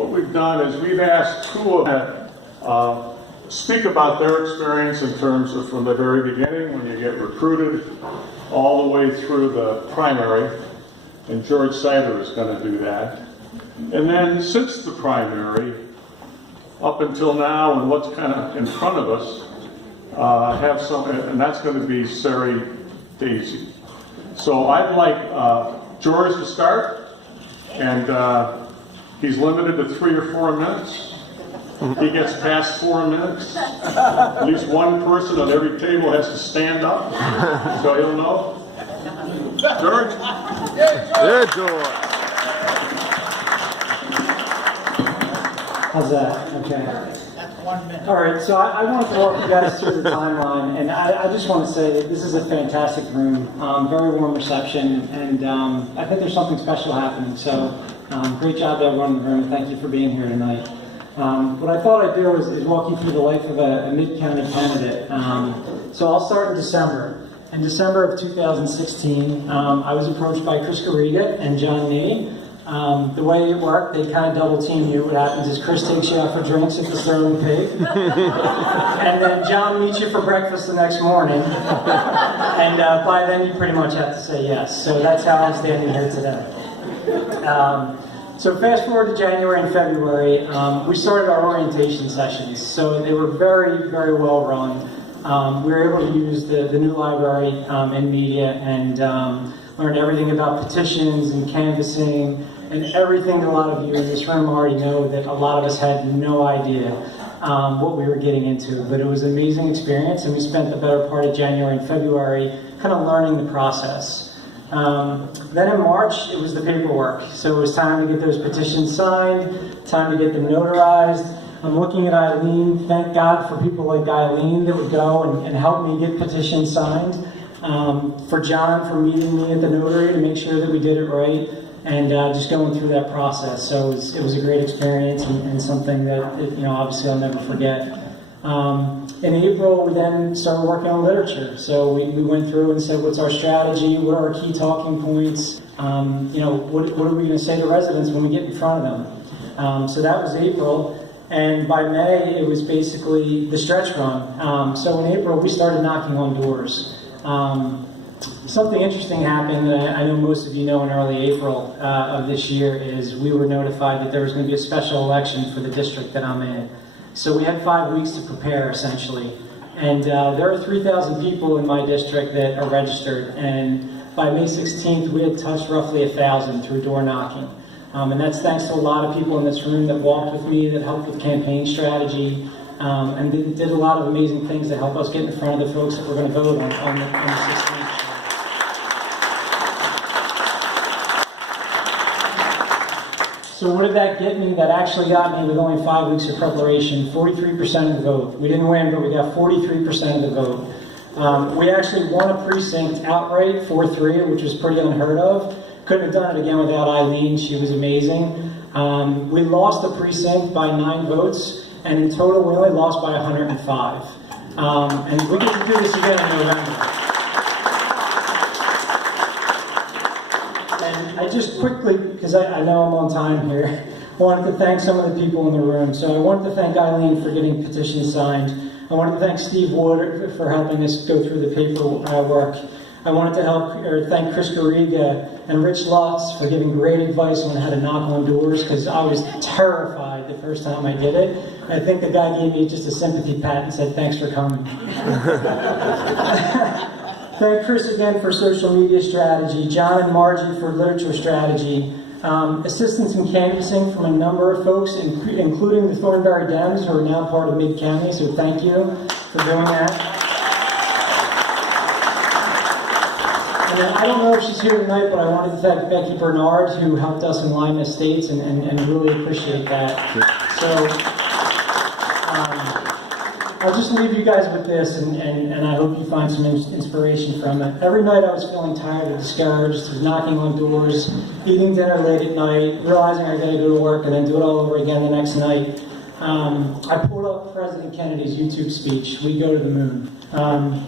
what we've done is we've asked two of them speak about their experience in terms of from the very beginning when you get recruited all the way through the primary, and George Sider is going to do that. And then since the primary, up until now and what's kind of in front of us, have some, and that's going to be Sari Daisy. So I'd like George to start, and he's limited to 3 or 4 minutes. He gets past 4 minutes. At least one person on every table has to stand up, so he'll know. George? Yeah, George. How's that? Okay. That's 1 minute. All right, so I wanted to walk you guys through the timeline, and I just want to say that this is a fantastic room, very warm reception, and I think there's something special happening. So great job to everyone in the room. Thank you for being here tonight. What I thought I'd do is walk you through the life of a mid-county candidate. So I'll start in December. In December of 2016, I was approached by Chris Garriga and John Nee. The way it worked, they kind of double team you. What happens is Chris takes you out for drinks at the Sterling Pig, and then John meets you for breakfast the next morning, and by then you pretty much have to say yes. So that's how I'm standing here today. So fast forward to January and February, we started our orientation sessions. So they were very, very well run. We were able to use the new library and media and learn everything about petitions and canvassing and everything that a lot of you in this room already know that a lot of us had no idea what we were getting into. But it was an amazing experience, and we spent the better part of January and February kind of learning the process. Then in March, it was the paperwork. So it was time to get those petitions signed, time to get them notarized. I'm looking at Eileen. Thank God for people like Eileen that would go and help me get petitions signed. For John for meeting me at the notary to make sure that we did it right, and just going through that process. So it was a great experience and something that obviously I'll never forget. In April, we then started working on literature. So we went through and said, what's our strategy? What are our key talking points? What are we going to say to residents when we get in front of them? So that was April. And by May, it was basically the stretch run. So in April, we started knocking on doors. Something interesting happened that I know most of you know in early April of this year is we were notified that there was going to be a special election for the district that I'm in. So we had 5 weeks to prepare, essentially. And there are 3,000 people in my district that are registered. And by May 16th, we had touched roughly 1,000 through door knocking. And that's thanks to a lot of people in this room that walked with me, that helped with campaign strategy, and did a lot of amazing things to help us get in front of the folks that were going to vote on the 16th. So what did that get me? That actually got me with only 5 weeks of preparation, 43% of the vote. We didn't win, but we got 43% of the vote. We actually won a precinct outright, 4-3, which was pretty unheard of. Couldn't have done it again without Eileen. She was amazing. We lost the precinct by 9 votes, and in total we only lost by 105. And we get to do this again in November. And I just quickly, because I know I'm on time here, wanted to thank some of the people in the room. So I wanted to thank Eileen for getting petitions signed. I wanted to thank Steve Wood for helping us go through the paperwork. I wanted to thank Chris Garriga and Rich Lutz for giving great advice on how to knock on doors, because I was terrified the first time I did it. I think the guy gave me just a sympathy pat and said, thanks for coming. Thank Chris again for social media strategy, John and Margie for literature strategy, assistance in canvassing from a number of folks, including the Thornberry Dems, who are now part of Mid-County, so thank you for doing that. And then, I don't know if she's here tonight, but I wanted to thank Becky Bernard, who helped us in Lima Estates, and really appreciate that. So I'll just leave you guys with this, and I hope you find some inspiration from it. Every night I was feeling tired and discouraged, was knocking on doors, eating dinner late at night, realizing I gotta go to work and then do it all over again the next night. I pulled up President Kennedy's YouTube speech, "We Go to the Moon."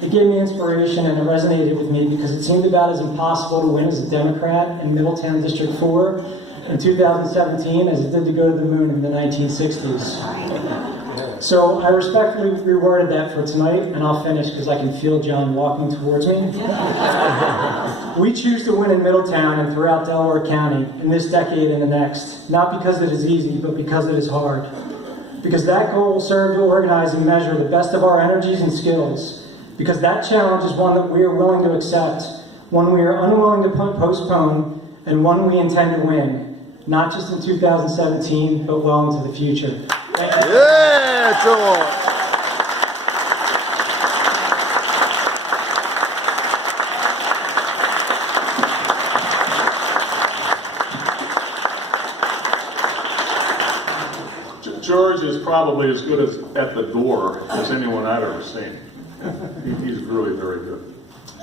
It gave me inspiration, and it resonated with me because it seemed about as impossible to win as a Democrat in Middletown District 4 in 2017 as it did to go to the moon in the 1960s. So I respectfully reworded that for tonight, and I'll finish because I can feel John walking towards me. We choose to win in Middletown and throughout Delaware County in this decade and the next, not because it is easy, but because it is hard. Because that goal will serve to organize and measure the best of our energies and skills. Because that challenge is one that we are willing to accept, one we are unwilling to postpone, and one we intend to win, not just in 2017, but well into the future. Thank you. Yeah, George. George is probably as good at the door as anyone I've ever seen. He's really very good.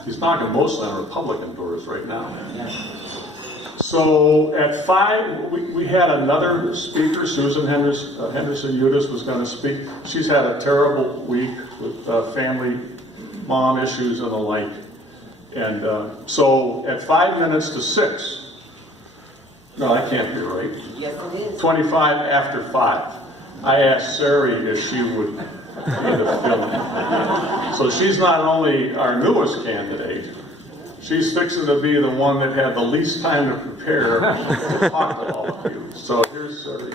He's knocking mostly on Republican doors right now. So at 5, we had another speaker, Susan Henderson-Udis was going to speak. She's had a terrible week with family, mom issues and the like. And so at 5 minutes to 6, no, that can't be right. Yes, it is. 25 after 5. I asked Sari if she would be the film. So she's not only our newest candidate, she's fixing to be the one that had the least time to prepare to talk to all of you. So here's Sari.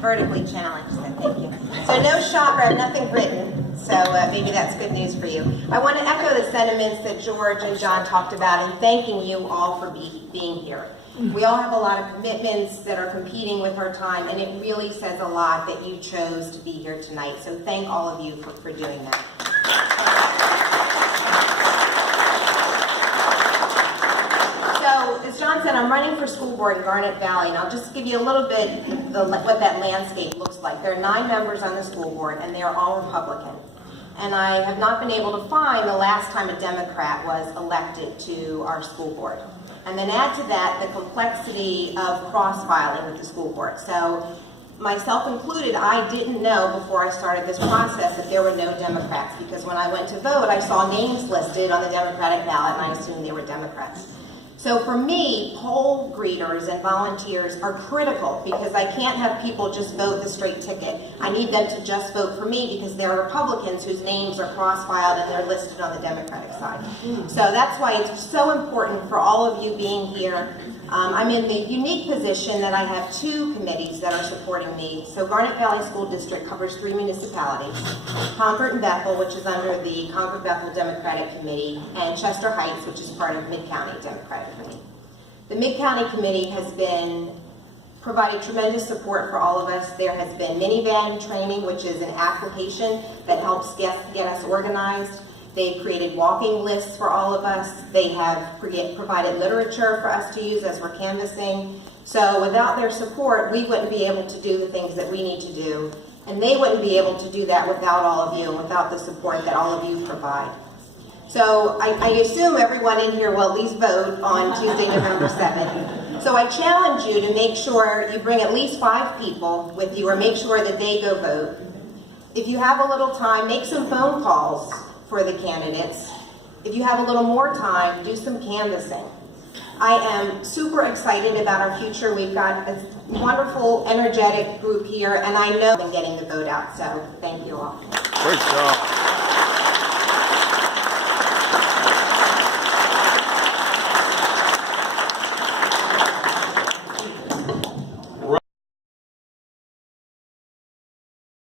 Vertically challenged, so thank you. So no shocker, I have nothing written, so maybe that's good news for you. I want to echo the sentiments that George and John talked about in thanking you all for being here. We all have a lot of commitments that are competing with our time, and it really says a lot that you chose to be here tonight. So thank all of you for doing that. So, as John said, I'm running for school board in Garnet Valley, and I'll just give you a little bit what that landscape looks like. There are 9 members on the school board, and they are all Republican. And I have not been able to find the last time a Democrat was elected to our school board. And then add to that the complexity of cross-filing with the school board. So, myself included, I didn't know before I started this process that there were no Democrats, because when I went to vote, I saw names listed on the Democratic ballot, and I assumed they were Democrats. So for me, poll greeters and volunteers are critical, because I can't have people just vote the straight ticket. I need them to just vote for me, because there are Republicans whose names are cross-filed and they're listed on the Democratic side. So that's why it's so important for all of you being here. I'm in the unique position that I have 2 committees that are supporting me. So Garnet Valley School District covers 3 municipalities, Concord and Bethel, which is under the Concord-Bethel Democratic Committee, and Chester Heights, which is part of Mid-County Democratic Committee. The Mid-County Committee has been provided tremendous support for all of us. There has been minivan training, which is an application that helps get us organized. They've created walking lists for all of us. They have provided literature for us to use as we're canvassing. So without their support, we wouldn't be able to do the things that we need to do. And they wouldn't be able to do that without all of you and without the support that all of you provide. So I assume everyone in here will at least vote on Tuesday, November 7th. So I challenge you to make sure you bring at least 5 people with you, or make sure that they go vote. If you have a little time, make some phone calls for the candidates. If you have a little more time, do some canvassing. I am super excited about our future. We've got a wonderful, energetic group here, and I know I'm getting the vote out, so thank you all. Great job.